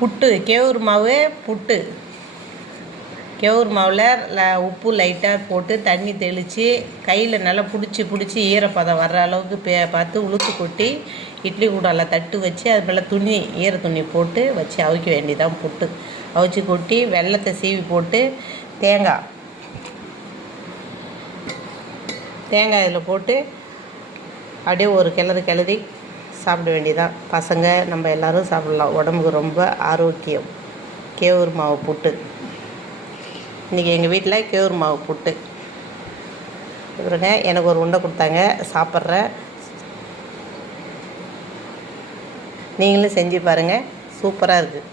புட்டு கேவுரு மாவு புட்டு. கேவுரு மாவில் உப்பு லைட்டாக போட்டு தண்ணி தெளித்து கையில் நல்லா பிடிச்சி ஈரப்பதம் வர்ற அளவுக்கு பார்த்து உளுத்து கொட்டி இட்லி கூடால தட்டு வச்சு அது மேலே துணி ஈர துணி போட்டு வச்சு அவிக்க வேண்டியதான் புட்டு. அவிச்சு கொட்டி வெல்லத்தை சீவி போட்டு தேங்காய் இதில் போட்டு அப்படியே ஒரு கிளறி சாப்பிட வேண்டியதான். பசங்க நம்ம எல்லோரும் சாப்பிட்லாம். உடம்புக்கு ரொம்ப ஆரோக்கியம். கேவுரு மாவு புட்டு. இன்றைக்கி எங்கள் வீட்டில் கேவுரு மாவு புட்டு. இவருங்க எனக்கு ஒரு உண்டை கொடுத்தாங்க, சாப்பிட்றேன். நீங்களும் செஞ்சு பாருங்கள், சூப்பராக இருக்குது.